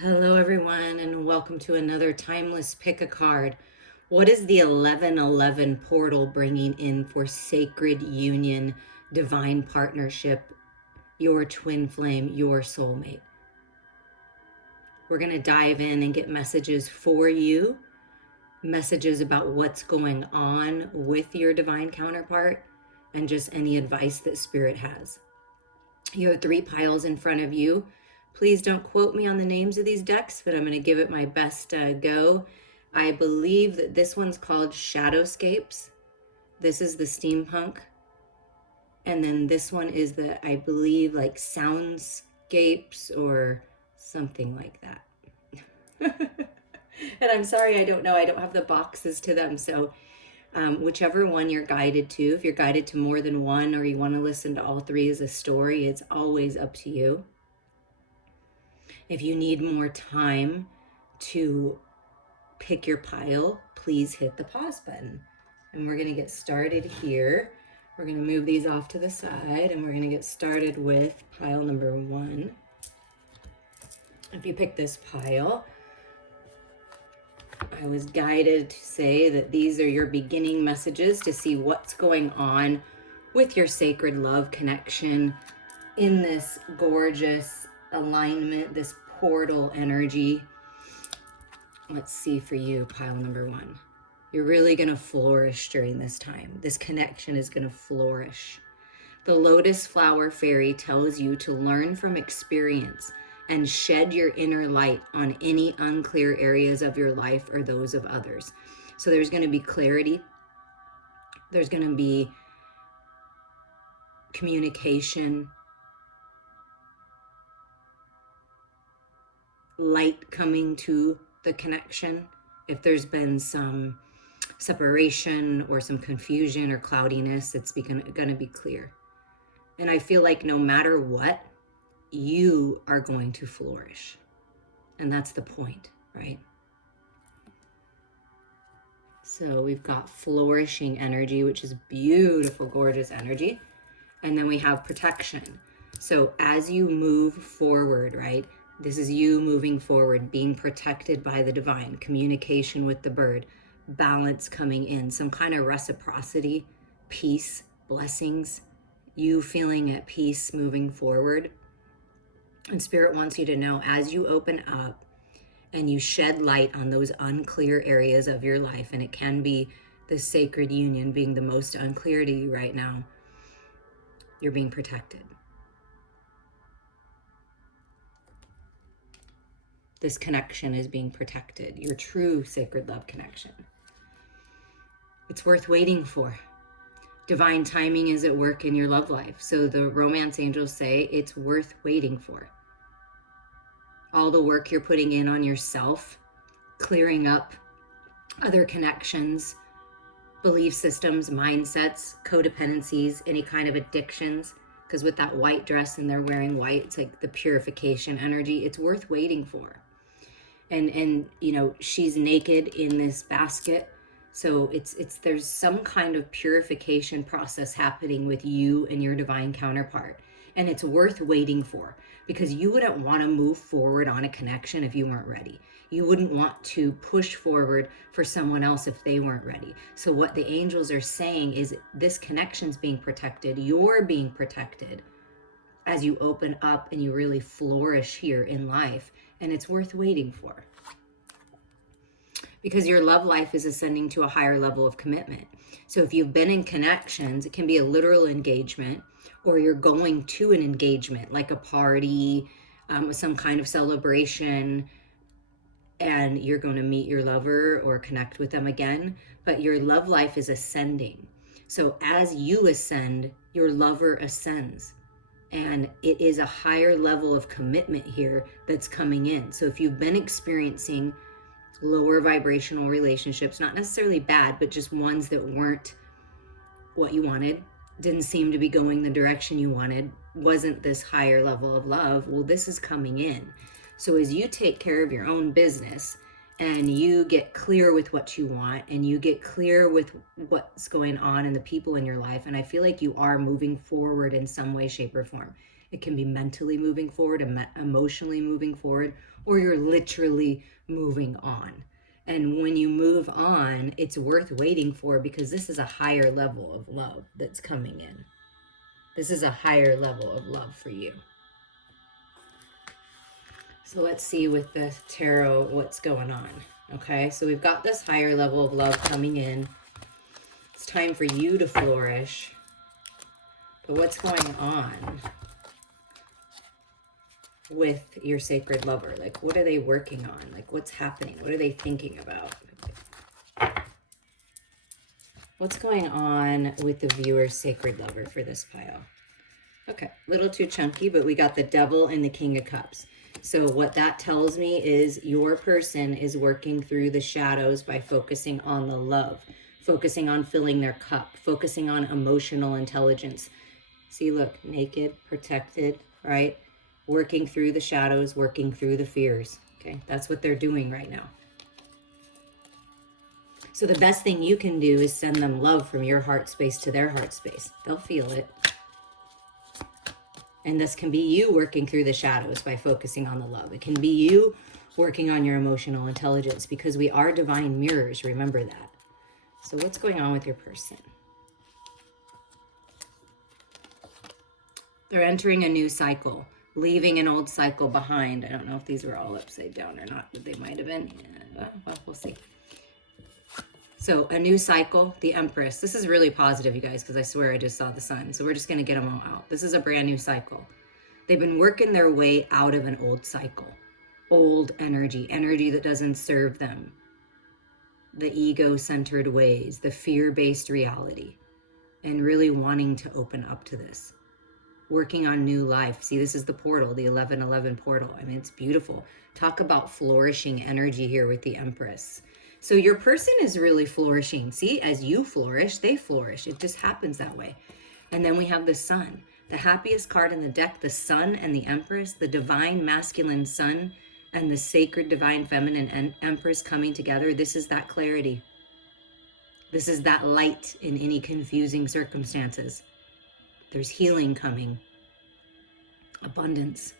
Hello, everyone, and welcome to another Timeless Pick a Card. What is the 1111 portal bringing in for sacred union, divine partnership, your twin flame, your soulmate? We're going to dive in and get messages for you, messages about what's going on with your divine counterpart, and just any advice that Spirit has. You have 3 piles in front of you. Please don't quote me on the names of these decks, but I'm going to give it my best go. I believe that this one's called Shadowscapes. This is the Steampunk. And then this one is the, I believe, like Soundscapes or something like that. And I'm sorry, I don't know. I don't have the boxes to them. So whichever one you're guided to, if you're guided to more than one or you want to listen to all 3 as a story, it's always up to you. If you need more time to pick your pile, please hit the pause button. And we're going to get started here. We're going to move these off to the side and we're going to get started with pile number 1. If you pick this pile, I was guided to say that these are your beginning messages to see what's going on with your sacred love connection in this gorgeous alignment, this portal energy. Let's see for you, pile number 1. You're really going to flourish during this time. This connection is going to flourish. The lotus flower fairy tells you to learn from experience and shed your inner light on any unclear areas of your life or those of others. So there's going to be clarity. There's going to be communication, light coming to the connection. If there's been some separation or some confusion or cloudiness, it's going to be clear. And I feel like no matter what, you are going to flourish. And that's the point, right? So we've got flourishing energy, which is beautiful, gorgeous energy. And then we have protection. So as you move forward, right? This is you moving forward, being protected by the divine, communication with the bird, balance coming in, some kind of reciprocity, peace, blessings, you feeling at peace moving forward. And Spirit wants you to know, as you open up and you shed light on those unclear areas of your life, and it can be the sacred union being the most unclear to you right now, you're being protected. This connection is being protected, your true sacred love connection. It's worth waiting for. Divine timing is at work in your love life. So the romance angels say it's worth waiting for. All the work you're putting in on yourself, clearing up other connections, belief systems, mindsets, codependencies, any kind of addictions. Because with that white dress and they're wearing white, it's like the purification energy. It's worth waiting for. And you know, she's naked in this basket. So there's some kind of purification process happening with you and your divine counterpart. And it's worth waiting for, because you wouldn't want to move forward on a connection if you weren't ready. You wouldn't want to push forward for someone else if they weren't ready. So what the angels are saying is this connection's being protected. You're being protected as you open up and you really flourish here in life. And it's worth waiting for, because your love life is ascending to a higher level of commitment. So if you've been in connections, it can be a literal engagement, or you're going to an engagement like a party, some kind of celebration, and you're going to meet your lover or connect with them again, but your love life is ascending. So as you ascend, your lover ascends. And it is a higher level of commitment here that's coming in. So if you've been experiencing lower vibrational relationships, not necessarily bad, but just ones that weren't what you wanted, didn't seem to be going the direction you wanted, wasn't this higher level of love, well, this is coming in. So as you take care of your own business and you get clear with what you want and you get clear with what's going on and the people in your life, and I feel like you are moving forward in some way, shape, or form. It can be mentally moving forward, emotionally moving forward, or you're literally moving on. And when you move on, it's worth waiting for, because this is a higher level of love that's coming in. This is a higher level of love for you. So let's see with the tarot what's going on. Okay, so we've got this higher level of love coming in. It's time for you to flourish. But what's going on with your sacred lover? Like, what are they working on? Like, what's happening? What are they thinking about? What's going on with the viewer's sacred lover for this pile? Okay, a little too chunky, but we got the Devil and the King of Cups. So what that tells me is your person is working through the shadows by focusing on the love, focusing on filling their cup, focusing on emotional intelligence. See, look, naked, protected, right? Working through the shadows, working through the fears. Okay, that's what they're doing right now. So the best thing you can do is send them love from your heart space to their heart space. They'll feel it. And this can be you working through the shadows by focusing on the love. It can be you working on your emotional intelligence, because we are divine mirrors. Remember that. So what's going on with your person? They're entering a new cycle, leaving an old cycle behind. I don't know if these were all upside down or not, but they might have been. Yeah, well, we'll see. So a new cycle, the Empress. This is really positive, you guys, because I swear I just saw the sun. So we're just going to get them all out. This is a brand new cycle. They've been working their way out of an old cycle, old energy that doesn't serve them, the ego-centered ways, the fear-based reality, and really wanting to open up to this, working on new life. See, this is the portal, the 1111 portal. I mean, it's beautiful. Talk about flourishing energy here with the Empress. So your person is really flourishing. See, as you flourish, they flourish. It just happens that way. And then we have the Sun, the happiest card in the deck, the Sun and the Empress, the divine masculine Sun and the sacred divine feminine Empress coming together. This is that clarity. This is that light in any confusing circumstances. There's healing coming, abundance,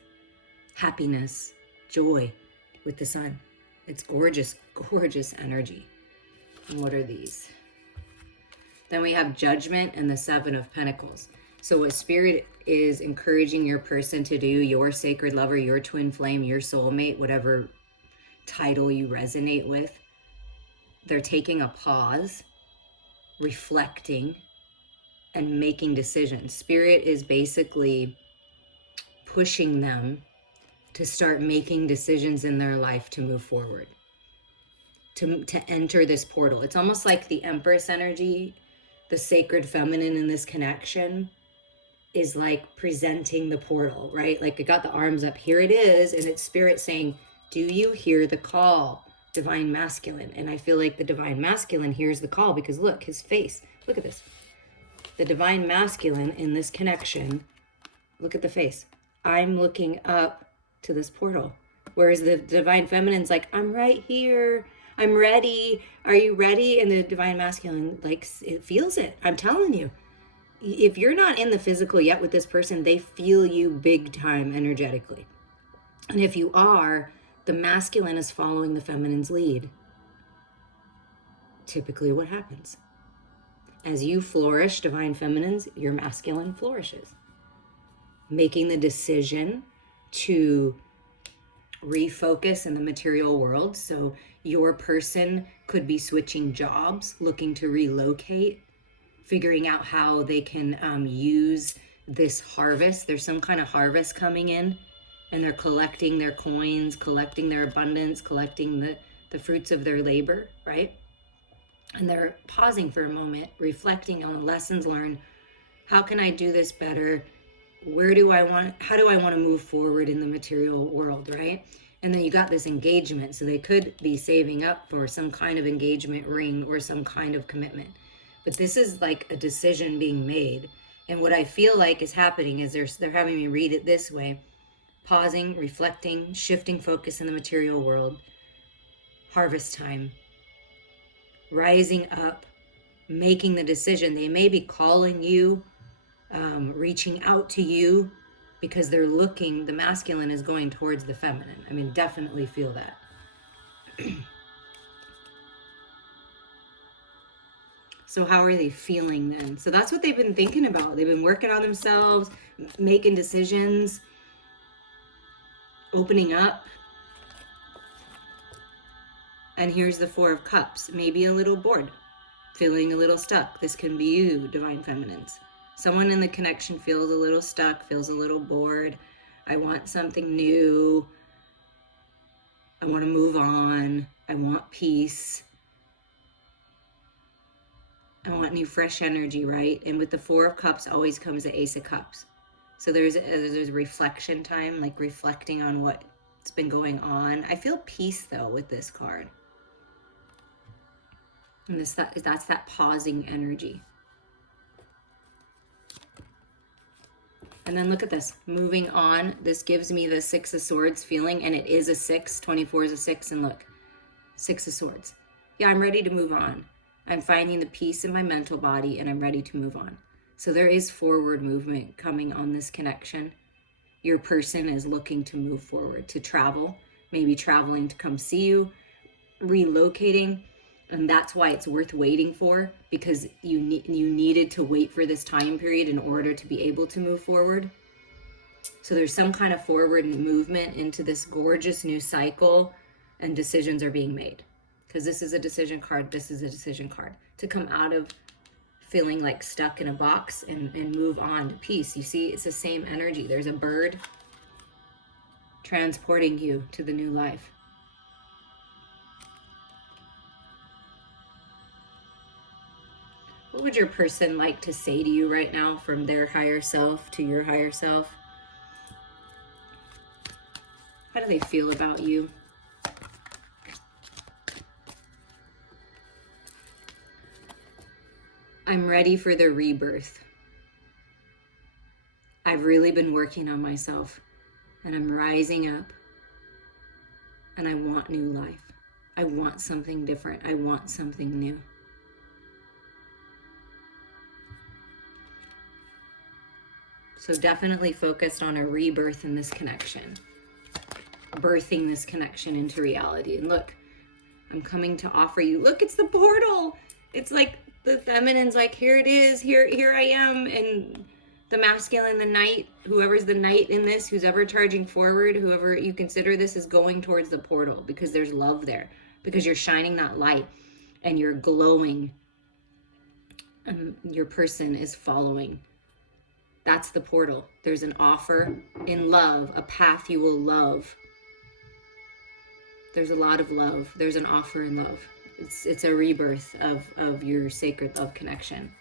happiness, joy with the Sun. It's gorgeous, gorgeous energy. And what are these? Then we have Judgment and the Seven of Pentacles. So what Spirit is encouraging your person to do, your sacred lover, your twin flame, your soulmate, whatever title you resonate with, they're taking a pause, reflecting, and making decisions. Spirit is basically pushing them to start making decisions in their life to move forward, to enter this portal. It's almost like the Empress energy, the sacred feminine in this connection is like presenting the portal, right? Like it got the arms up, here it is, and it's Spirit saying, do you hear the call, divine masculine? And I feel like the divine masculine hears the call, because look, his face, look at this. The divine masculine in this connection, look at the face. I'm looking up to this portal. Whereas the divine feminine's like, I'm right here. I'm ready. Are you ready? And the divine masculine, like, it feels it. I'm telling you. If you're not in the physical yet with this person, they feel you big time energetically. And if you are, the masculine is following the feminine's lead. Typically what happens? As you flourish, divine feminines, your masculine flourishes. Making the decision to refocus in the material world. So your person could be switching jobs, looking to relocate, figuring out how they can use this harvest. There's some kind of harvest coming in, and they're collecting their coins, collecting their abundance, collecting the fruits of their labor, right? And they're pausing for a moment, reflecting on the lessons learned. How can I do this better? How do I want to move forward in the material world, right? And then you got this engagement. So they could be saving up for some kind of engagement ring or some kind of commitment. But this is like a decision being made. And what I feel like is happening is they're having me read it this way. Pausing, reflecting, shifting focus in the material world. Harvest time. Rising up, making the decision. They may be calling you, reaching out to you because they're looking, the masculine is going towards the feminine. I mean, definitely feel that. So how are they feeling then? So that's what they've been thinking about. They've been working on themselves, making decisions, opening up. And here's the Four of Cups. Maybe a little bored, feeling a little stuck. This can be you, divine feminines. Someone in the connection feels a little stuck, feels a little bored. I want something new. I want to move on. I want peace. I want new fresh energy, right? And with the Four of Cups always comes the Ace of Cups. So there's reflection time, like reflecting on what's been going on. I feel peace though with this card. And that's that pausing energy. And then look at this, moving on. This gives me the Six of Swords feeling, and it is a 6, 24 is a 6, and look, Six of Swords. Yeah, I'm ready to move on. I'm finding the peace in my mental body, and I'm ready to move on. So there is forward movement coming on this connection. Your person is looking to move forward, to travel, maybe traveling to come see you, relocating, and that's why it's worth waiting for, because you needed to wait for this time period in order to be able to move forward. So there's some kind of forward movement into this gorgeous new cycle, and decisions are being made. Because this is a decision card, this is a decision card. To come out of feeling like stuck in a box and move on to peace. You see, it's the same energy. There's a bird transporting you to the new life. What would your person like to say to you right now, from their higher self to your higher self? How do they feel about you? I'm ready for the rebirth. I've really been working on myself, and I'm rising up, and I want new life. I want something different. I want something new. So definitely focused on a rebirth in this connection, birthing this connection into reality. And look, I'm coming to offer you, look, it's the portal. It's like the feminine's like, here it is, here I am. And the masculine, the knight, whoever's the knight in this, who's ever charging forward, whoever you consider this, is going towards the portal, because there's love there, because you're shining that light and you're glowing, and your person is following. That's the portal. There's an offer in love, a path you will love. There's a lot of love. There's an offer in love. It's a rebirth of your sacred love connection.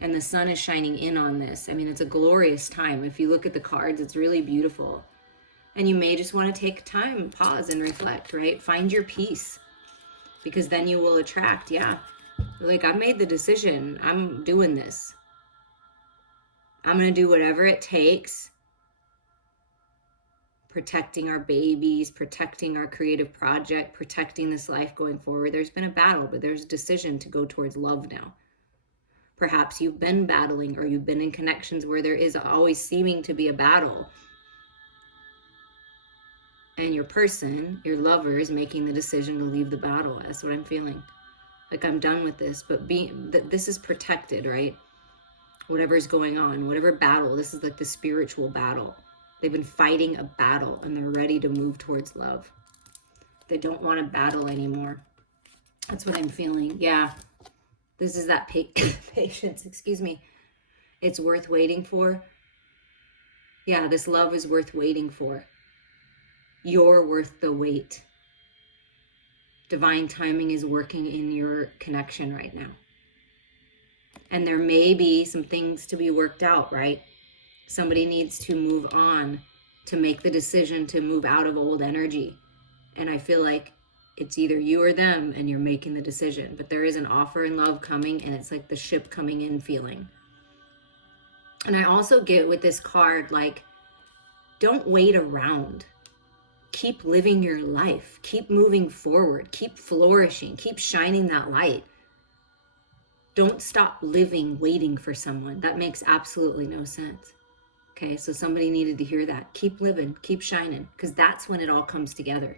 And the sun is shining in on this. I mean, it's a glorious time. If you look at the cards, it's really beautiful. And you may just want to take time, pause, and reflect, right? Find your peace, because then you will attract, like, I made the decision. I'm doing this. I'm going to do whatever it takes. Protecting our babies, protecting our creative project, protecting this life going forward. There's been a battle, but there's a decision to go towards love now. Perhaps you've been battling, or you've been in connections where there is always seeming to be a battle. And your person, your lover, is making the decision to leave the battle. That's what I'm feeling. Like, I'm done with this, but this is protected, right? Whatever's going on, whatever battle, this is like the spiritual battle. They've been fighting a battle, and they're ready to move towards love. They don't want to battle anymore. That's what I'm feeling. Yeah. This is that patience, excuse me. It's worth waiting for. Yeah, this love is worth waiting for. You're worth the wait. Divine timing is working in your connection right now. And there may be some things to be worked out, right? Somebody needs to move on, to make the decision to move out of old energy. And I feel like it's either you or them, and you're making the decision. But there is an offer in love coming, and it's like the ship coming in feeling. And I also get with this card, like, don't wait around. Keep living your life. Keep moving forward. Keep flourishing. Keep shining that light. Don't stop living waiting for someone. That makes absolutely no sense. Okay, so somebody needed to hear that. Keep living, keep shining, because that's when it all comes together.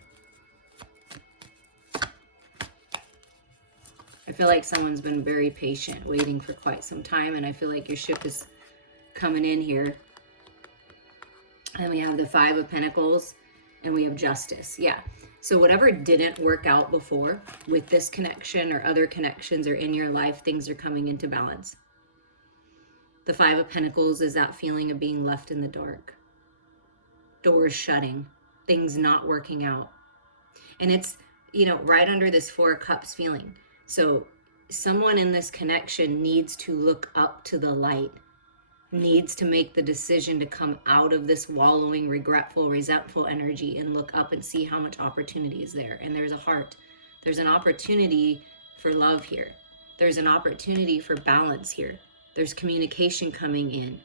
I feel like someone's been very patient, waiting for quite some time, and I feel like your ship is coming in here. And we have the Five of Pentacles, and we have Justice. Yeah. So whatever didn't work out before with this connection or other connections or in your life, things are coming into balance. The Five of Pentacles is that feeling of being left in the dark. Doors shutting, things not working out. And it's, right under this Four of Cups feeling. So someone in this connection needs to look up to the light, needs to make the decision to come out of this wallowing, regretful, resentful energy and look up and see how much opportunity is there. And there's a heart. There's an opportunity for love here. There's an opportunity for balance here. There's communication coming in.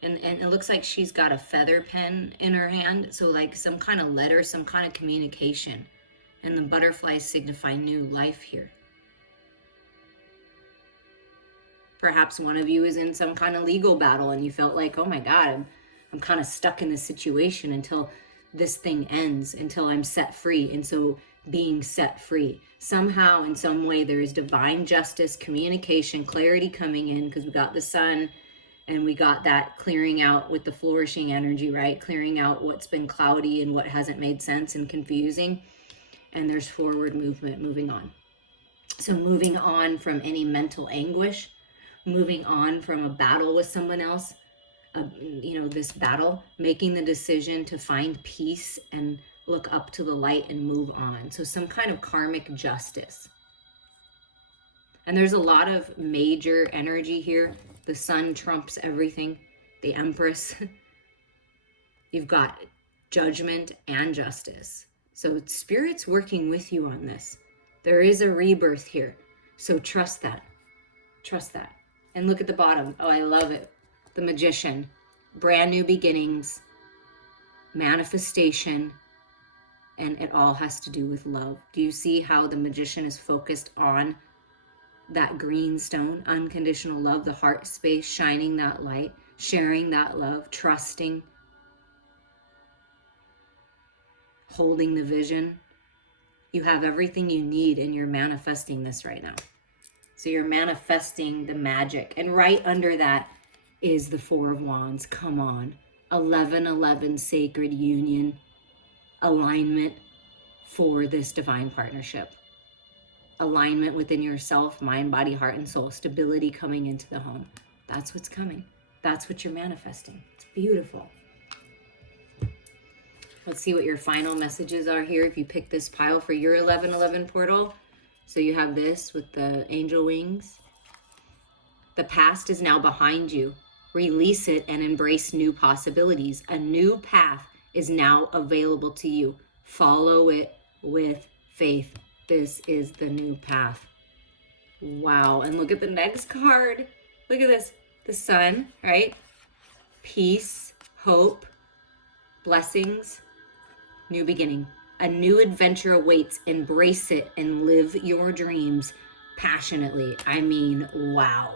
And it looks like she's got a feather pen in her hand. So like some kind of letter, some kind of communication. And the butterflies signify new life here. Perhaps one of you is in some kind of legal battle and you felt like, oh my God, I'm kind of stuck in this situation until this thing ends, until I'm set free. And so being set free, somehow in some way there is divine justice, communication, clarity coming in, because we got the sun and we got that clearing out with the flourishing energy, right? Clearing out what's been cloudy and what hasn't made sense and confusing. And there's forward movement, moving on. So moving on from any mental anguish, moving on from a battle with someone else, this battle, making the decision to find peace and look up to the light and move on. So some kind of karmic justice. And there's a lot of major energy here. The sun trumps everything. The Empress. You've got judgment and justice. So Spirit's working with you on this. There is a rebirth here. So trust that. Trust that. And look at the bottom. Oh, I love it. The Magician. Brand new beginnings. Manifestation. And it all has to do with love. Do you see how the Magician is focused on that green stone? Unconditional love, the heart space, shining that light, sharing that love, trusting, holding the vision. You have everything you need and you're manifesting this right now. So you're manifesting the magic. And right under that is the Four of Wands. Come on. 1111 sacred union. Alignment for this divine partnership. Alignment within yourself, mind, body, heart, and soul. Stability coming into the home. That's what's coming. That's what you're manifesting. It's beautiful. Let's see what your final messages are here if you pick this pile for your 1111 portal. So you have this with the angel wings. The past is now behind you. Release it and embrace new possibilities. A new path is now available to you. Follow it with faith. This is the new path. Wow. And look at the next card. Look at this. The sun, right? Peace, hope, blessings, new beginning. A new adventure awaits. Embrace it and live your dreams passionately. I mean, wow.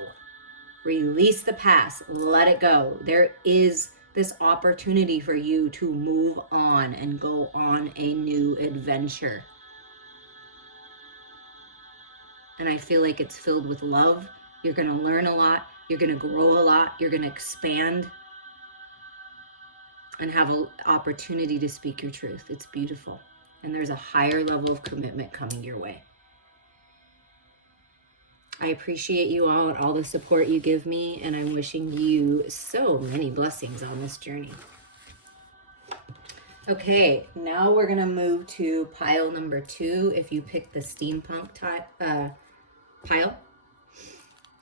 Release the past. Let it go. There is this opportunity for you to move on and go on a new adventure. And I feel like it's filled with love. You're going to learn a lot. You're going to grow a lot. You're going to expand and have an opportunity to speak your truth. It's beautiful. And there's a higher level of commitment coming your way. I appreciate you all the support you give me, and I'm wishing you so many blessings on this journey. Okay, now we're going to move to pile number 2 if you pick the steampunk pile.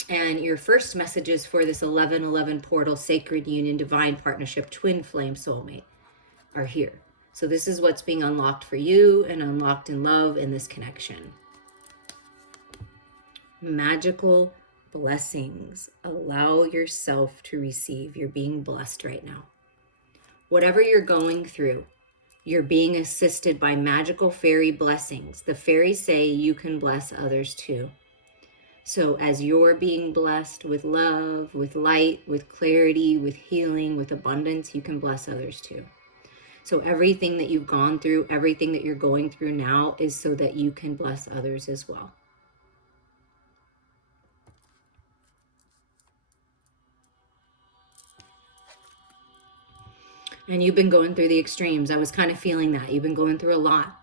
And your first messages for this 1111 portal, sacred union, divine partnership, twin flame soulmate are here. So this is what's being unlocked for you and unlocked in love in this connection. Magical blessings. Allow yourself to receive. You're being blessed right now. Whatever you're going through, you're being assisted by magical fairy blessings. The fairies say you can bless others too. So as you're being blessed with love, with light, with clarity, with healing, with abundance, you can bless others too. So everything that you've gone through, everything that you're going through now is so that you can bless others as well. And you've been going through the extremes. I was kind of feeling that. You've been going through a lot.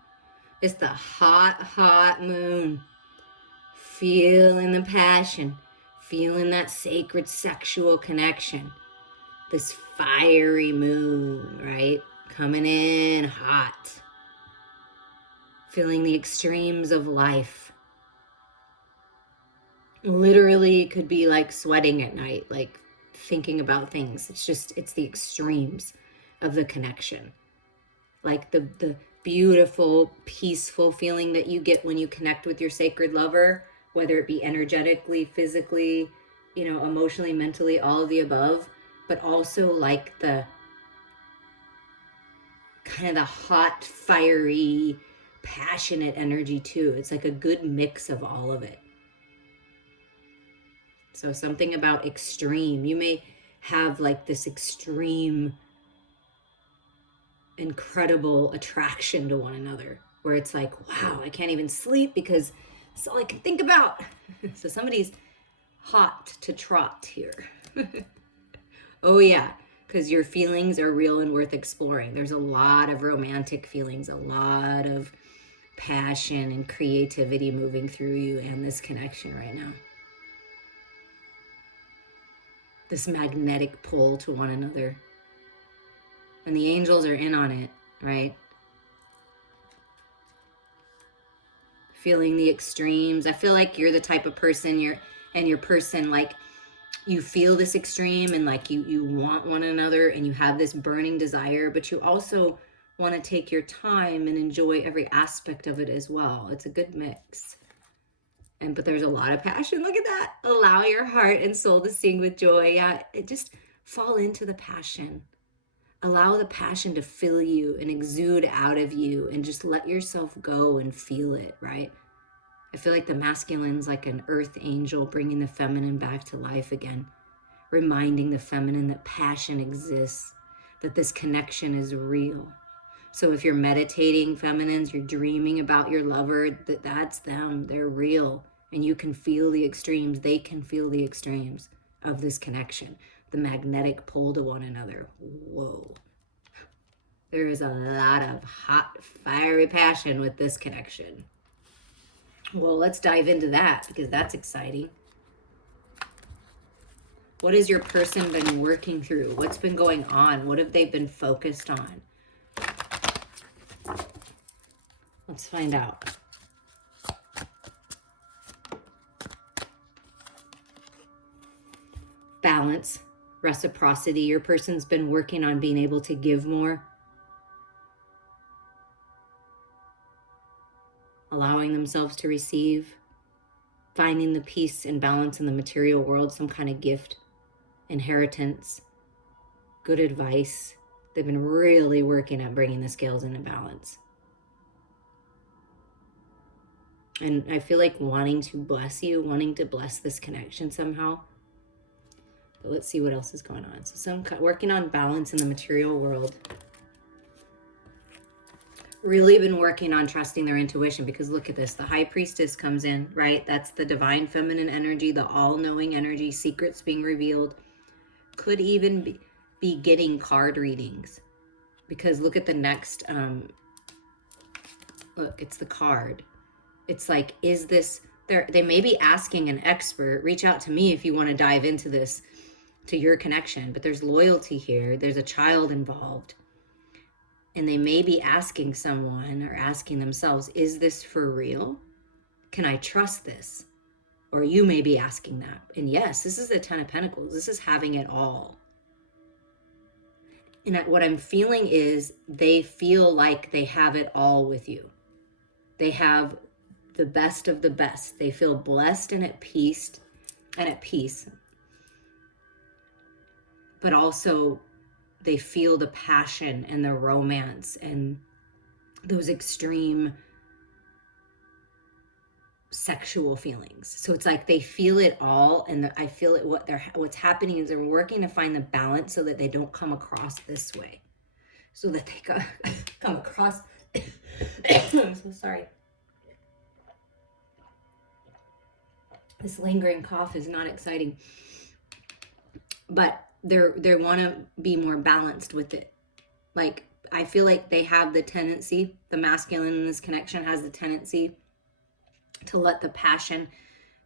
It's the hot, hot moon. Feeling the passion. Feeling that sacred sexual connection. This fiery moon, right? Coming in hot. Feeling the extremes of life. Literally, it could be like sweating at night, like thinking about things. It's the extremes of the connection. Like the beautiful, peaceful feeling that you get when you connect with your sacred lover, whether it be energetically, physically, emotionally, mentally, all of the above, but also like the kind of the hot, fiery, passionate energy too. It's like a good mix of all of it. So something about extreme. You may have like this extreme, incredible attraction to one another where it's like, wow, I can't even sleep because that's all I can think about. So somebody's hot to trot here. Oh yeah, because your feelings are real and worth exploring. There's a lot of romantic feelings, a lot of passion and creativity moving through you and this connection right now. This magnetic pull to one another. And the angels are in on it, right? Feeling the extremes. I feel like you're the type of person your person, like, you feel this extreme and like you want one another and you have this burning desire, but you also want to take your time and enjoy every aspect of it as well. It's a good mix. But there's a lot of passion. Look at that. Allow your heart and soul to sing with joy. Yeah, just fall into the passion. Allow the passion to fill you and exude out of you and just let yourself go and feel it, right? I feel like the masculine's like an earth angel bringing the feminine back to life again, reminding the feminine that passion exists, that this connection is real. So if you're meditating, feminines, you're dreaming about your lover, that's them. They're real. And you can feel the extremes. They can feel the extremes of this connection. The magnetic pull to one another. Whoa. There is a lot of hot, fiery passion with this connection. Well, let's dive into that because that's exciting. What has your person been working through? What's been going on? What have they been focused on? Let's find out. Balance, reciprocity. Your person's been working on being able to give more. Allowing themselves to receive. Finding the peace and balance in the material world, some kind of gift, inheritance, good advice. They've been really working at bringing the scales into balance. And I feel like wanting to bless you, wanting to bless this connection somehow. But let's see what else is going on. So working on balance in the material world. Really been working on trusting their intuition because look at this. The high priestess comes in, right? That's the divine feminine energy, the all-knowing energy, secrets being revealed. Could even be getting card readings because look at the next, look, it's the card. It's like, is this, they may be asking an expert, reach out to me if you want to dive into this, to your connection, but there's loyalty here. There's a child involved. And they may be asking someone or asking themselves, is this for real? Can I trust this? Or you may be asking that. And yes, this is the 10 of Pentacles. This is having it all. And what I'm feeling is they feel like they have it all with you. They have the best of the best. They feel blessed and at peace. But also they feel the passion and the romance and those extreme sexual feelings. So it's like they feel it all, and I feel it. What's happening is they're working to find the balance so that they don't come across this way, so that they come across. I'm so sorry. This lingering cough is not exciting, but they want to be more balanced with it. Like, I feel like they have the tendency, the masculine in this connection has the tendency to let the passion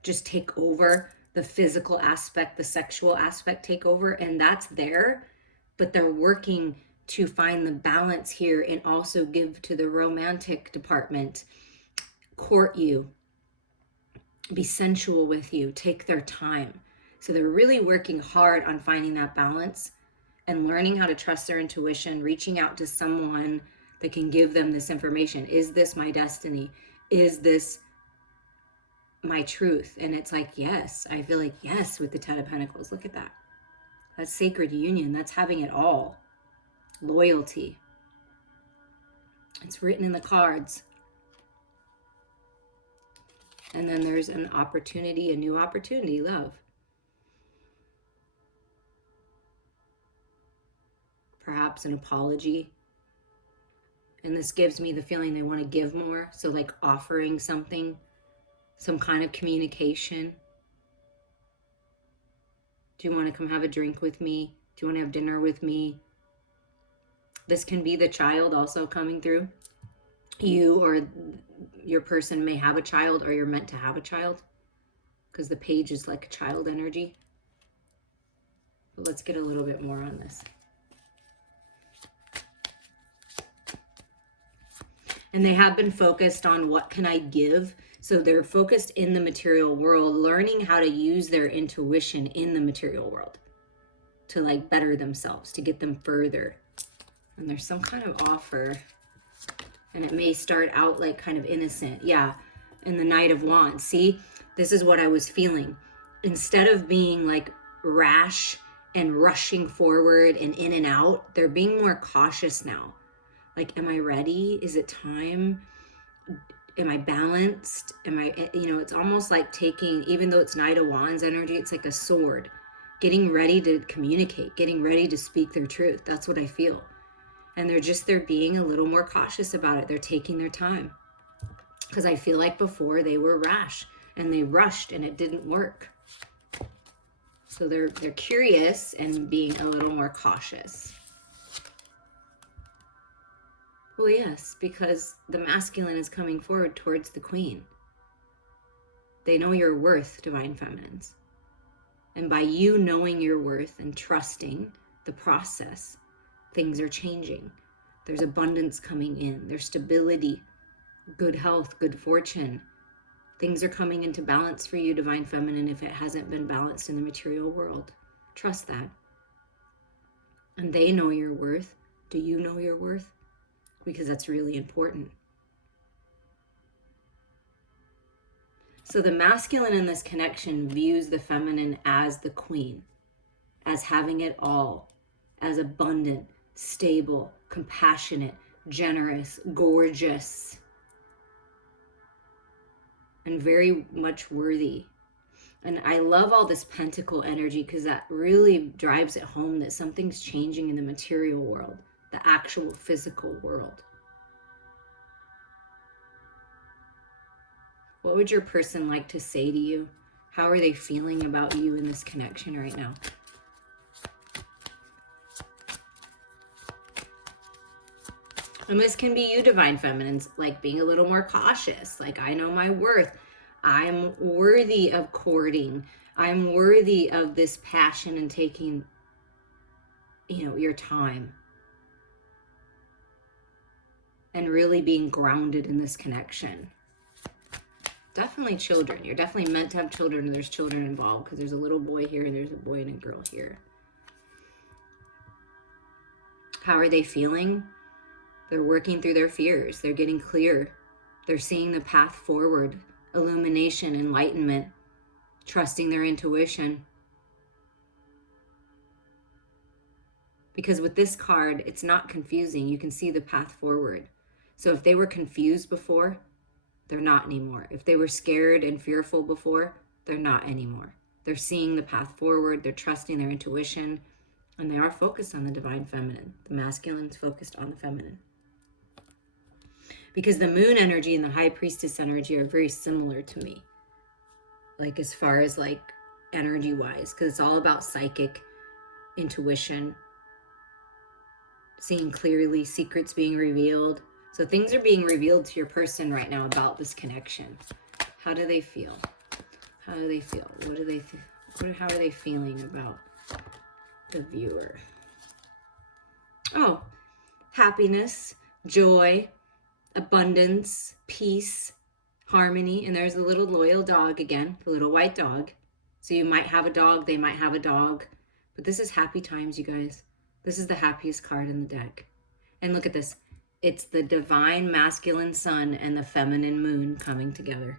just take over, the physical aspect, the sexual aspect take over, and that's there, but they're working to find the balance here and also give to the romantic department, court you, be sensual with you, take their time. So they're really working hard on finding that balance and learning how to trust their intuition, reaching out to someone that can give them this information. Is this my destiny? Is this my truth? And it's like, yes, I feel like yes with the 10 of Pentacles. Look at that. That's sacred union. That's having it all. Loyalty. It's written in the cards. And then there's an opportunity, a new opportunity, love. Perhaps an apology. And this gives me the feeling they want to give more. So like offering something, some kind of communication. Do you want to come have a drink with me? Do you want to have dinner with me? This can be the child also coming through. You or your person may have a child, or you're meant to have a child, because the page is like a child energy. But let's get a little bit more on this. And they have been focused on what can I give. So they're focused in the material world, learning how to use their intuition in the material world to like better themselves, to get them further. And there's some kind of offer, and it may start out like kind of innocent. Yeah. And the Knight of Wands. See, this is what I was feeling. Instead of being like rash and rushing forward and in and out, they're being more cautious now. Like, am I ready? Is it time? Am I balanced? It's almost like taking, even though it's Knight of Wands energy, it's like a sword, getting ready to communicate, getting ready to speak their truth. That's what I feel. And they're being a little more cautious about it. They're taking their time. Because I feel like before they were rash and they rushed and it didn't work. So they're curious and being a little more cautious. Well, yes, because the masculine is coming forward towards the queen. They know your worth, divine feminines. And by you knowing your worth and trusting the process, things are changing. There's abundance coming in. There's stability, good health, good fortune. Things are coming into balance for you, divine feminine, if it hasn't been balanced in the material world. Trust that. And they know your worth. Do you know your worth? Because that's really important. So the masculine in this connection views the feminine as the queen, as having it all, as abundant, stable, compassionate, generous, gorgeous, and very much worthy. And I love all this pentacle energy because that really drives it home that something's changing in the material world, the actual physical world. What would your person like to say to you? How are they feeling about you in this connection right now? And this can be you, divine feminines, like being a little more cautious. Like, I know my worth. I'm worthy of courting. I'm worthy of this passion and taking, your time. And really being grounded in this connection. Definitely children. You're definitely meant to have children, and there's children involved because there's a little boy here and there's a boy and a girl here. How are they feeling? They're working through their fears. They're getting clear. They're seeing the path forward, illumination, enlightenment, trusting their intuition. Because with this card, it's not confusing. You can see the path forward. So if they were confused before, They're not anymore. If they were scared and fearful before, they're not anymore. They're seeing the path forward. They're trusting their intuition. And they are focused on the divine feminine. The masculine's focused on the feminine. Because the moon energy and the high priestess energy are very similar to me. Like as far as like energy wise, because it's all about psychic intuition, seeing clearly, secrets being revealed. So things are being revealed to your person right now about this connection. How do they feel? How do they feel? What do they how are they feeling about the viewer? Oh, happiness, joy, abundance, peace, harmony. And there's the little loyal dog again, the little white dog. So you might have a dog, they might have a dog. But this is happy times, you guys. This is the happiest card in the deck. And look at this. It's the divine masculine sun and the feminine moon coming together.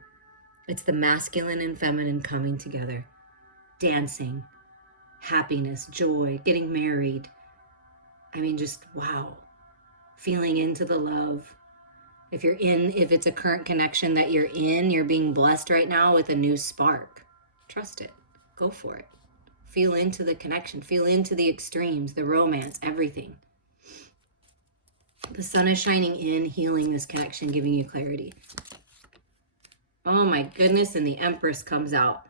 It's the masculine and feminine coming together. Dancing, happiness, joy, getting married. I mean, just wow. Feeling into the love. If it's a current connection that you're in, you're being blessed right now with a new spark. Trust it. Go for it. Feel into the connection. Feel into the extremes, the romance, everything. The sun is shining in, healing this connection, giving you clarity. Oh my goodness, and the Empress comes out.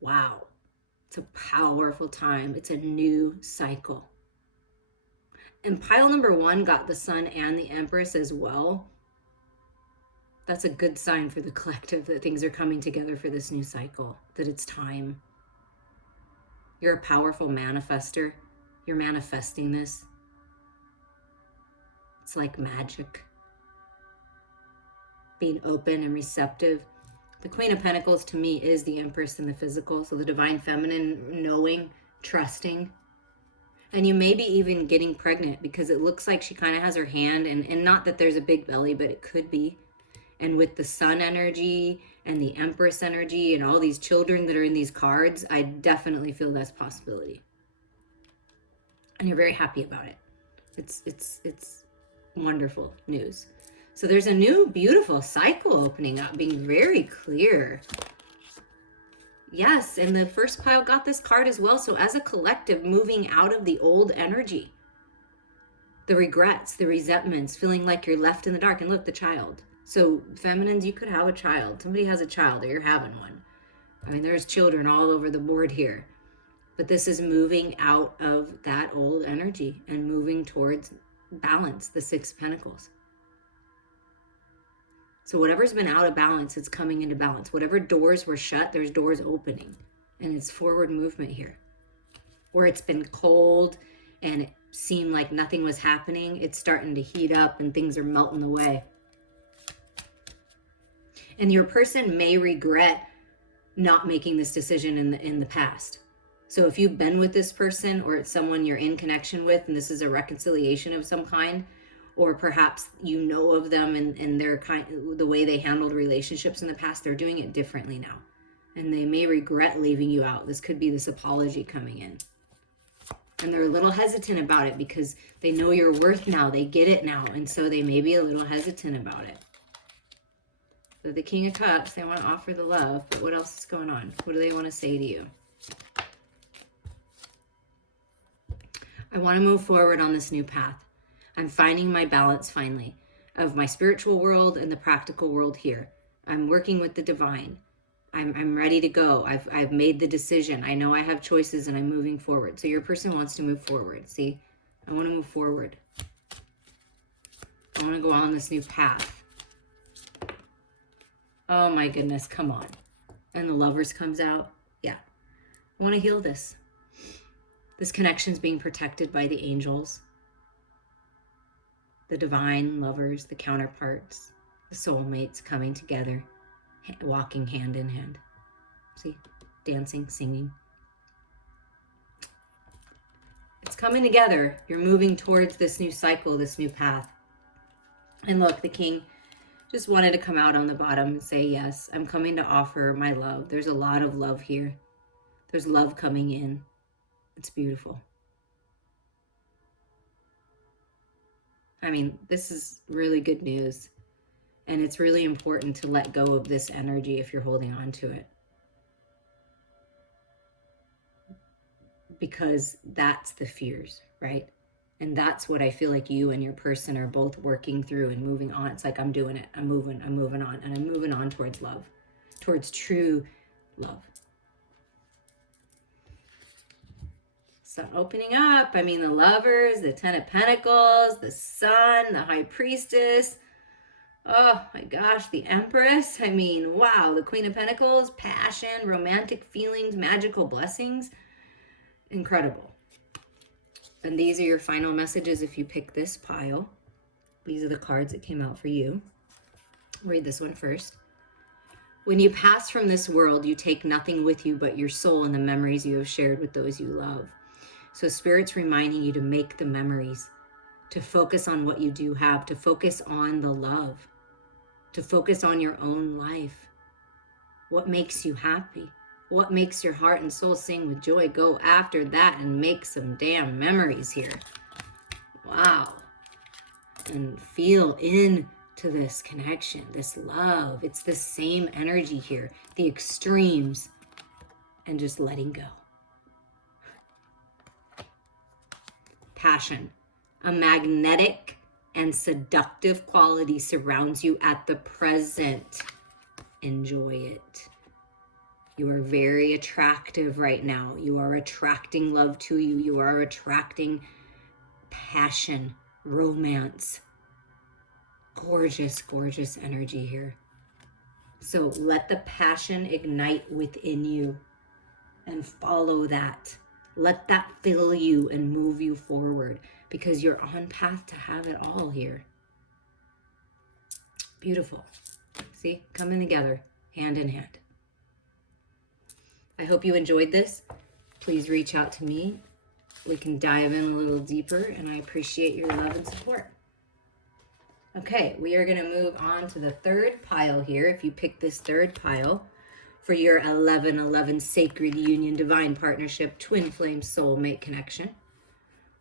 Wow. It's a powerful time. It's a new cycle. And pile number 1 got the sun and the Empress as well. That's a good sign for the collective that things are coming together for this new cycle, that it's time. You're a powerful manifester. You're manifesting this. It's like magic. Being open and receptive. The Queen of Pentacles to me is the Empress in the physical. So the divine feminine, knowing, trusting. And you may be even getting pregnant because it looks like she kind of has her hand, and not that there's a big belly, but it could be. And with the sun energy and the Empress energy and all these children that are in these cards, I definitely feel that's a possibility. And you're very happy about it. It's wonderful news. So there's a new beautiful cycle opening up, being very clear. Yes, and the first pile got this card as well. So as a collective, moving out of the old energy, the regrets, the resentments, feeling like you're left in the dark. And look, the child. So feminines, you could have a child. Somebody has a child or you're having one. I mean, there's children all over the board here. But this is moving out of that old energy and moving towards balance, the 6 of Pentacles. So whatever's been out of balance, it's coming into balance. Whatever doors were shut, there's doors opening. And it's forward movement here. Where it's been cold and it seemed like nothing was happening, it's starting to heat up and things are melting away. And your person may regret not making this decision in the past. So if you've been with this person, or it's someone you're in connection with, and this is a reconciliation of some kind, or perhaps you know of them and their the way they handled relationships in the past, they're doing it differently now. And they may regret leaving you out. This could be this apology coming in. And they're a little hesitant about it because they know your worth now. They get it now. And so they may be a little hesitant about it. So the King of Cups, they want to offer the love, but what else is going on? What do they want to say to you? I want to move forward on this new path. I'm finding my balance finally of my spiritual world and the practical world here. I'm working with the divine. I'm ready to go. I've made the decision. I know I have choices and I'm moving forward. So your person wants to move forward. See, I want to move forward. I want to go on this new path. Oh my goodness, come on. And the Lovers comes out. Yeah. I want to heal this. This connection's being protected by the angels. The divine lovers, the counterparts, the soulmates coming together, walking hand in hand. See? Dancing, singing. It's coming together. You're moving towards this new cycle, this new path. And look, the King just wanted to come out on the bottom and say, yes, I'm coming to offer my love. There's a lot of love here. There's love coming in. It's beautiful. I mean, this is really good news. And it's really important to let go of this energy if you're holding on to it. Because that's the fears, right? And that's what I feel like you and your person are both working through and moving on. It's like, I'm doing it. I'm moving on. And I'm moving on towards love, towards true love. Sun opening up. I mean, the Lovers, the Ten of Pentacles, the Sun, the High Priestess. Oh my gosh, the Empress. I mean, wow, the Queen of Pentacles, passion, romantic feelings, magical blessings. Incredible. And these are your final messages if you pick this pile. These are the cards that came out for you. Read this one first. When you pass from this world, you take nothing with you but your soul and the memories you have shared with those you love. So Spirit's reminding you to make the memories, to focus on what you do have, to focus on the love, to focus on your own life. What makes you happy? What makes your heart and soul sing with joy? Go after that and make some damn memories here. Wow. And feel into this connection, this love. It's the same energy here, the extremes, and just letting go. Passion. A magnetic and seductive quality surrounds you at the present. Enjoy it. You are very attractive right now. You are attracting love to you. You are attracting passion, romance. Gorgeous, gorgeous energy here. So let the passion ignite within you and follow that. Let that fill you and move you forward because you're on path to have it all here. Beautiful. See, coming together, hand in hand. I hope you enjoyed this. Please reach out to me. We can dive in a little deeper, and I appreciate your love and support. Okay, we are going to move on to the third pile here. If you pick this third pile for your 1111 Sacred Union Divine Partnership Twin Flame Soulmate Connection,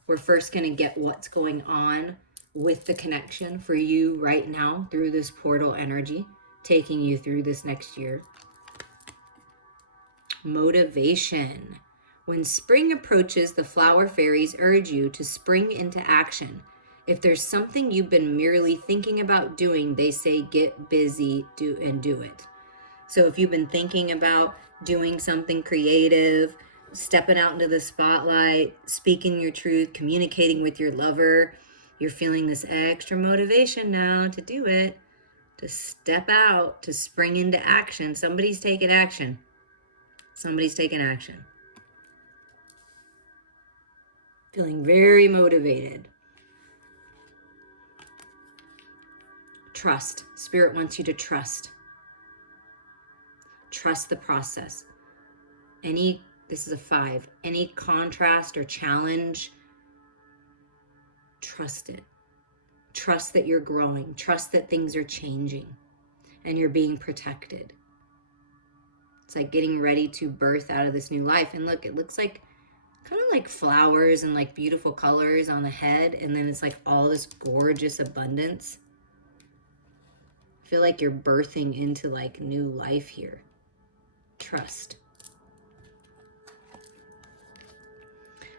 we're first going to get what's going on with the connection for you right now through this portal energy, taking you through this next year. Motivation. When spring approaches, the flower fairies urge you to spring into action. If there's something you've been merely thinking about doing, they say get busy, do it. So if you've been thinking about doing something creative, stepping out into the spotlight, speaking your truth, communicating with your lover, you're feeling this extra motivation now to do it, to step out, to spring into action. Somebody's taking action. Somebody's taking action. Feeling very motivated. Trust. Spirit wants you to trust. Trust the process. This is a 5. Any contrast or challenge, trust it. Trust that you're growing. Trust that things are changing and you're being protected. It's like getting ready to birth out of this new life. And look, it looks like kind of like flowers and like beautiful colors on the head. And then it's like all this gorgeous abundance. I feel like you're birthing into like new life here. Trust.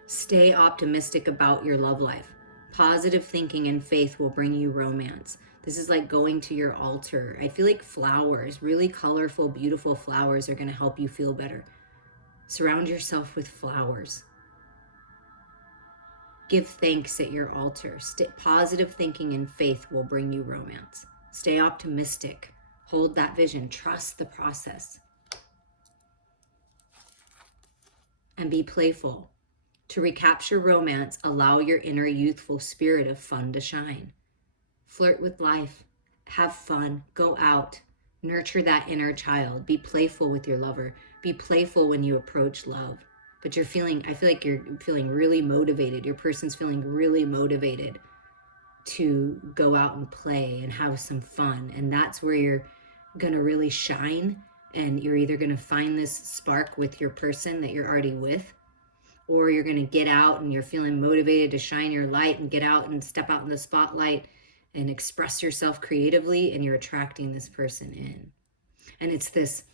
Stay optimistic about your love life. Positive thinking and faith will bring you romance. This is like going to your altar. I feel like flowers, really colorful, beautiful flowers are going to help you feel better. Surround yourself with flowers. Give thanks at your altar. Positive thinking and faith will bring you romance. Stay optimistic. Hold that vision. Trust the process. And be playful. To recapture romance, allow your inner youthful spirit of fun to shine. Flirt with life. Have fun. Go out. Nurture that inner child. Be playful with your lover. Be playful when you approach love. But I feel like you're feeling really motivated. Your person's feeling really motivated to go out and play and have some fun. And that's where you're going to really shine. And you're either going to find this spark with your person that you're already with, or you're going to get out and you're feeling motivated to shine your light and get out and step out in the spotlight and express yourself creatively, and you're attracting this person in. And it's this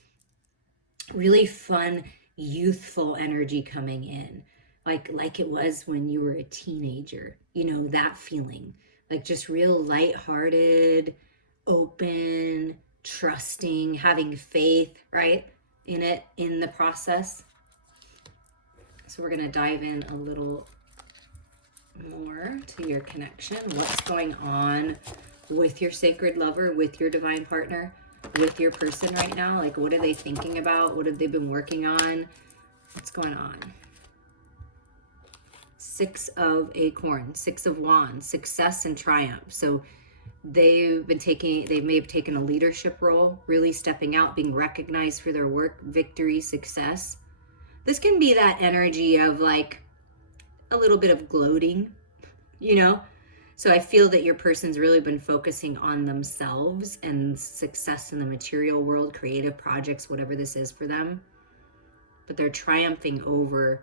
really fun, youthful energy coming in, like it was when you were a teenager, that feeling, like just real lighthearted, open, trusting, having faith, right, in the process. So we're going to dive in a little more to your connection. What's going on with your sacred lover, with your divine partner, with your person right now? Like, what are they thinking about? What have they been working on? What's going on? 6 of Acorns, 6 of Wands, success and triumph. So they may have taken a leadership role, really stepping out, being recognized for their work, victory, success. This can be that energy of like a little bit of gloating, So I feel that your person's really been focusing on themselves and success in the material world, creative projects, whatever this is for them. But they're triumphing over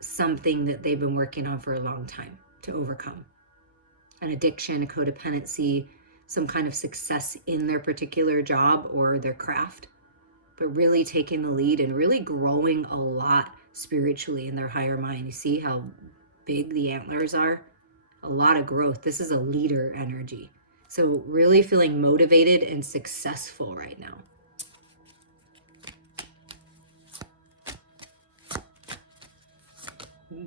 something that they've been working on for a long time to overcome. An addiction, a codependency, some kind of success in their particular job or their craft. But really taking the lead and really growing a lot spiritually in their higher mind. You see how big the antlers are? A lot of growth. This is a leader energy. So really feeling motivated and successful right now.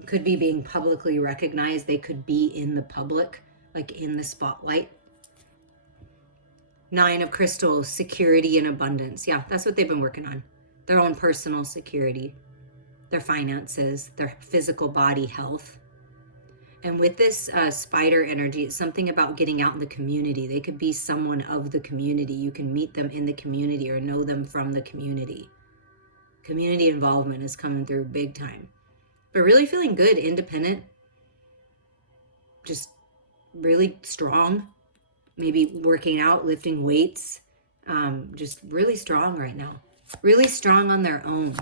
Could be being publicly recognized. They could be in the public, like in the spotlight. 9 of Crystals, security and abundance. Yeah, that's what they've been working on. Their own personal security, their finances, their physical body health. And with this spider energy, it's something about getting out in the community. They could be someone of the community. You can meet them in the community or know them from the community. Community involvement is coming through big time. But really feeling good, independent, just really strong. Maybe working out, lifting weights, just really strong right now. Really strong on their own,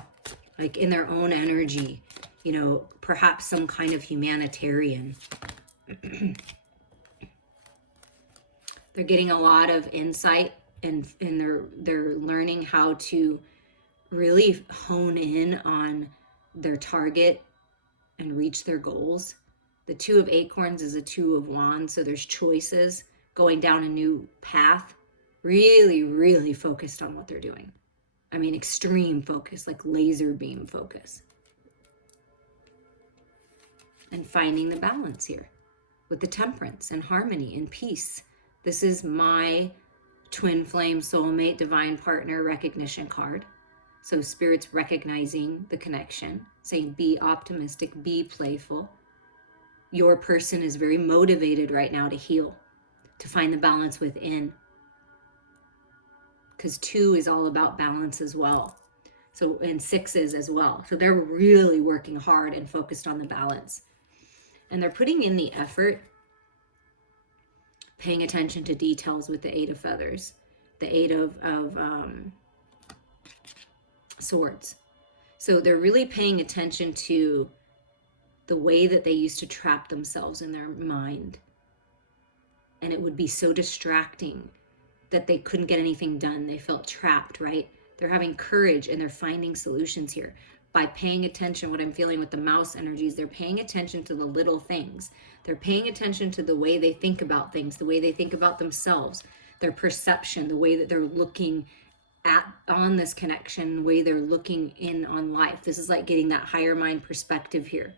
like in their own energy, perhaps some kind of humanitarian. They're getting a lot of insight and they're learning how to really hone in on their target and reach their goals. The 2 of Acorns is a 2 of Wands, so there's choices, going down a new path, really, really focused on what they're doing. I mean, extreme focus, like laser beam focus. And finding the balance here with the temperance and harmony and peace. This is my twin flame soulmate divine partner recognition card. So Spirit's recognizing the connection, saying be optimistic, be playful. Your person is very motivated right now to heal, to find the balance within. Because 2 is all about balance as well. So, and 6s as well. So they're really working hard and focused on the balance. And they're putting in the effort, paying attention to details with the 8 of Feathers, the 8 of Swords. So they're really paying attention to the way that they used to trap themselves in their mind. And it would be so distracting that they couldn't get anything done. They felt trapped, right? They're having courage and they're finding solutions here. By paying attention, what I'm feeling with the mouse energies, they're paying attention to the little things. They're paying attention to the way they think about things, the way they think about themselves, their perception, the way that they're looking on this connection, the way they're looking in on life. This is like getting that higher mind perspective here.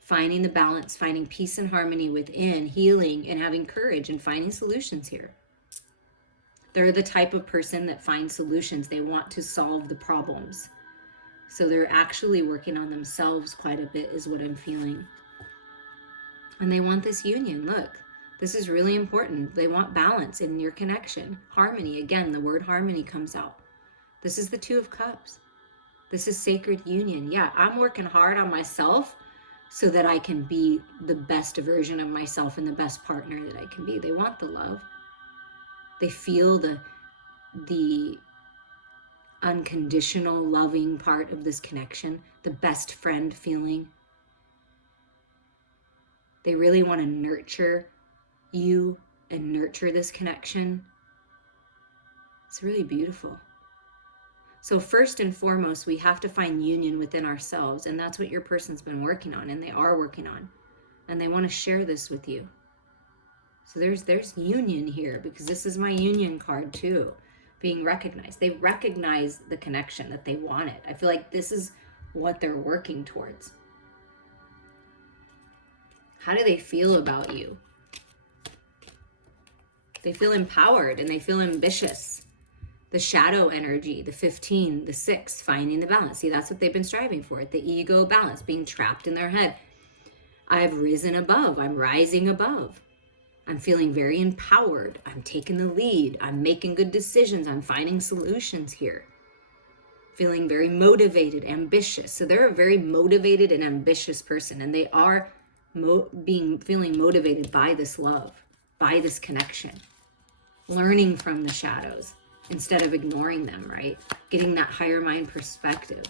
Finding the balance, finding peace and harmony within, healing and having courage and finding solutions here. They're the type of person that finds solutions. They want to solve the problems. So they're actually working on themselves quite a bit is what I'm feeling. And they want this union. Look, this is really important. They want balance in your connection. Harmony. Again, the word harmony comes out. This is the 2 of Cups. This is sacred union. Yeah, I'm working hard on myself so that I can be the best version of myself and the best partner that I can be. They want the love. They feel the unconditional loving part of this connection, the best friend feeling. They really want to nurture you and nurture this connection. It's really beautiful. So first and foremost, we have to find union within ourselves, and that's what your person's been working on, and they are working on, and they want to share this with you. So there's union here, because this is my union card too, being recognized. They recognize the connection that they wanted. I feel like this is what they're working towards. How do they feel about you? They feel empowered and they feel ambitious. The shadow energy, the 15, the 6, finding the balance. See, that's what they've been striving for. The ego balance, being trapped in their head. I've risen above. I'm rising above. I'm feeling very empowered. I'm taking the lead. I'm making good decisions. I'm finding solutions here. Feeling very motivated, ambitious. So they're a very motivated and ambitious person, and they are feeling motivated by this love, by this connection. Learning from the shadows instead of ignoring them, right? Getting that higher mind perspective.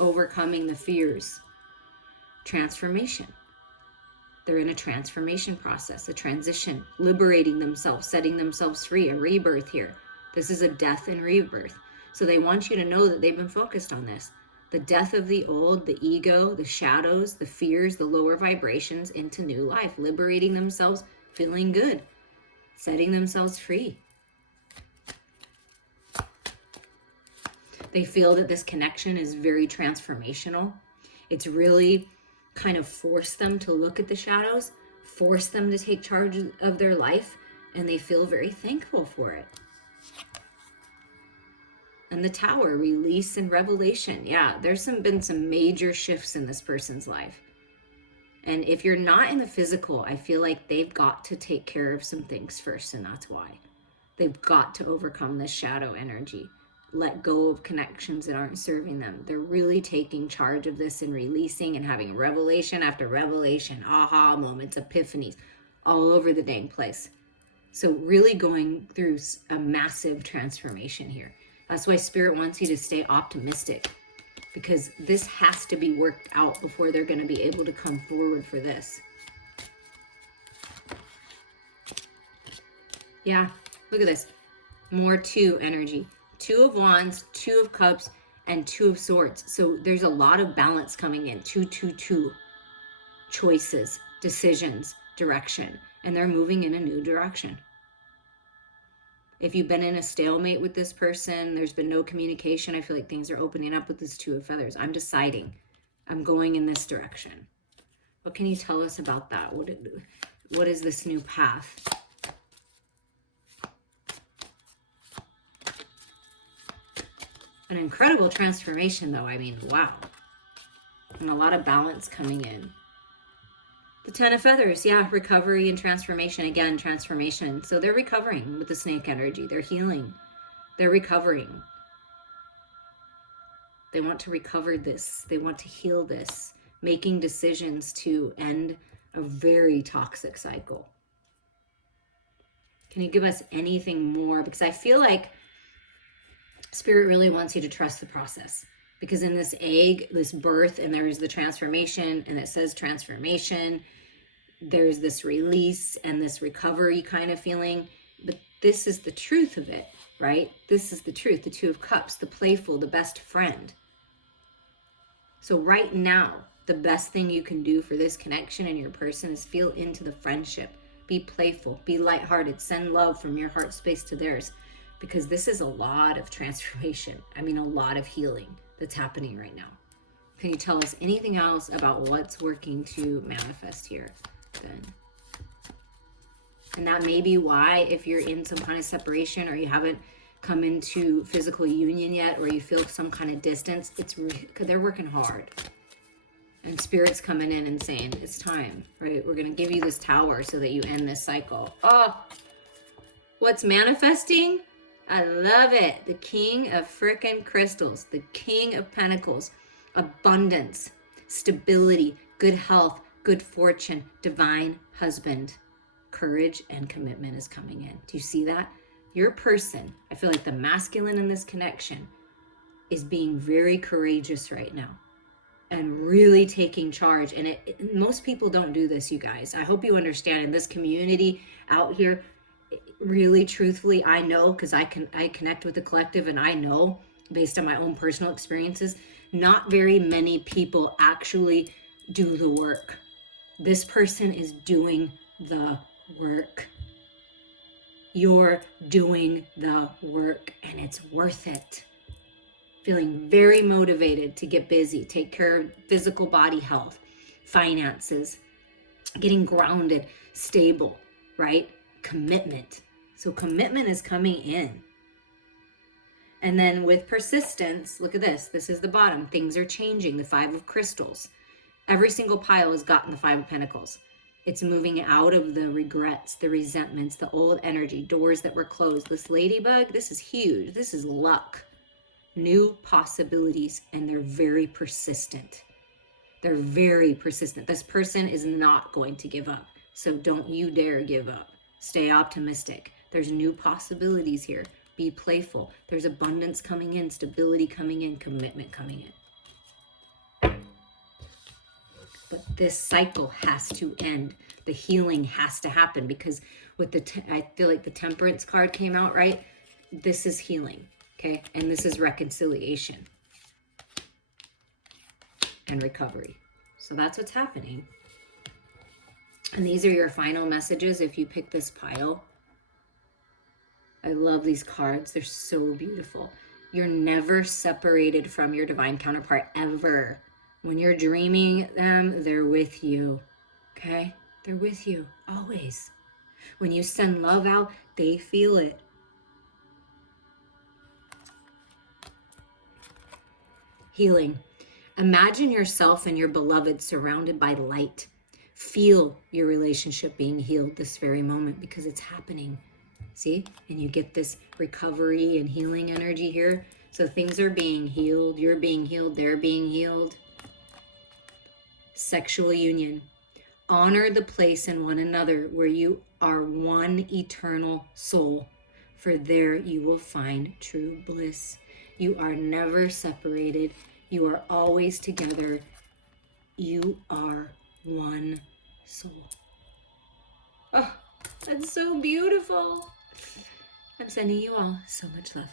Overcoming the fears. Transformation. They're in a transformation process, a transition, liberating themselves, setting themselves free, a rebirth here. This is a death and rebirth. So they want you to know that they've been focused on this. The death of the old, the ego, the shadows, the fears, the lower vibrations into new life, liberating themselves, feeling good, setting themselves free. They feel that this connection is very transformational. It's really kind of forced them to look at the shadows, forced them to take charge of their life, and they feel very thankful for it. And the Tower, release and revelation. Yeah, there's been some major shifts in this person's life. And if you're not in the physical, I feel like they've got to take care of some things first, and that's why. They've got to overcome this shadow energy. Let go of connections that aren't serving them. They're really taking charge of this and releasing and having revelation after revelation, aha moments, epiphanies, all over the dang place. So really going through a massive transformation here. That's why Spirit wants you to stay optimistic, because this has to be worked out before they're going to be able to come forward for this. Yeah, look at this. More 2 energy. 2 of Wands, 2 of Cups, and 2 of Swords. So there's a lot of balance coming in. 2, 2, 2. Choices, decisions, direction. And they're moving in a new direction. If you've been in a stalemate with this person, there's been no communication, I feel like things are opening up with this 2 of Feathers. I'm deciding. I'm going in this direction. What can you tell us about that? What is this new path? An incredible transformation, though. I mean, wow. And a lot of balance coming in. The 10 of Feathers, yeah, recovery and transformation. Again, transformation. So they're recovering with the snake energy. They're healing. They're recovering. They want to recover this. They want to heal this. Making decisions to end a very toxic cycle. Can you give us anything more? Because I feel like Spirit really wants you to trust the process. Because in this egg, this birth, and there's the transformation, and it says transformation, there's this release and this recovery kind of feeling. But this is the truth of it, right? This is the truth. The 2 of Cups, the playful, the best friend. So right now, the best thing you can do for this connection and your person is feel into the friendship. Be playful, be lighthearted, send love from your heart space to theirs. Because this is a lot of transformation. I mean, a lot of healing that's happening right now. Can you tell us anything else about what's working to manifest here? Then. And that may be why, if you're in some kind of separation or you haven't come into physical union yet, or you feel some kind of distance, it's because they're working hard. And Spirit's coming in and saying, it's time, right? We're going to give you this Tower so that you end this cycle. Oh, what's manifesting? I love it. The King of frickin' Crystals, the King of Pentacles, abundance, stability, good health, good fortune, divine husband, courage and commitment is coming in. Do you see that? Your person, I feel like the masculine in this connection is being very courageous right now. and really taking charge. And most people don't do this, you guys. I hope you understand. In this community out here, really truthfully, I know, because I connect with the collective, and I know based on my own personal experiences, not very many people actually do the work. This person is doing the work. You're doing the work, and it's worth it. Feeling very motivated to get busy, take care of physical body health, finances, getting grounded, stable, right? Commitment. So commitment is coming in. And then with persistence, look at this. This is the bottom. Things are changing. The 5 of crystals. Every single pile has gotten the 5 of pentacles. It's moving out of the regrets, the resentments, the old energy, doors that were closed. This ladybug, this is huge. This is luck. New possibilities, and they're very persistent. They're very persistent. This person is not going to give up. So don't you dare give up. Stay optimistic. There's new possibilities here. Be playful. There's abundance coming in, stability coming in, commitment coming in. But this cycle has to end. The healing has to happen, because with I feel like the Temperance card came out, right? This is healing, okay? And this is reconciliation and recovery. So that's what's happening. And these are your final messages if you pick this pile. I love these cards. They're so beautiful. You're never separated from your divine counterpart, ever. When you're dreaming them, they're with you, okay? They're with you, always. When you send love out, they feel it. Healing. Imagine yourself and your beloved surrounded by light. Feel your relationship being healed this very moment, because it's happening. See? And you get this recovery and healing energy here. So things are being healed. You're being healed. They're being healed. Sexual union. Honor the place in one another where you are one eternal soul, for there you will find true bliss. You are never separated. You are always together. You are one soul. Oh, that's so beautiful. I'm sending you all so much love.